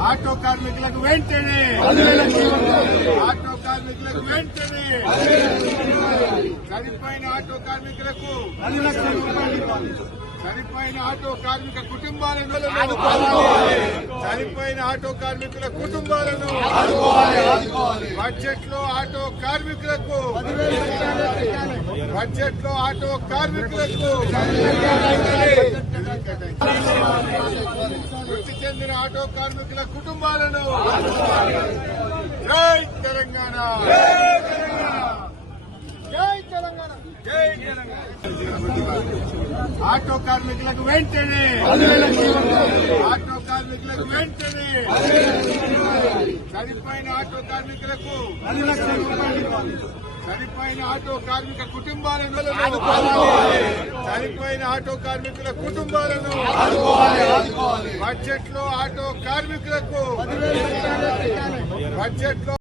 Auto కార్మికులకు వెంటనే! Auto కార్మికులకు వెంటనే! చనిపోయిన ఆటో కార్మికులకు! చనిపోయిన ఆటో కార్మిక కుటుంబాలను! చనిపోయిన ఆటో కార్మికుల కుటుంబాలను! బడ్జెట్లో ఆటో కార్మికులకు! బడ్జెట్లో ఆటో కార్మికులకు! మృతి చెందిన ఆటో కార్మికుల కుటుంబాలను జై తెలంగాణ. జై తెలంగాణ. జై తెలంగాణ. ఆటో కార్మికులకు వెంటనే ఆటో కార్మికులకు వెంటనే చనిపోయిన ఆటో కార్మికులకు చనిపోయిన ఆటో కార్మిక కుటుంబాలను అర్హులైన ఆటో కార్మికుల కుటుంబాలను బడ్జెట్లో ఆటో కార్మికులకు బడ్జెట్లో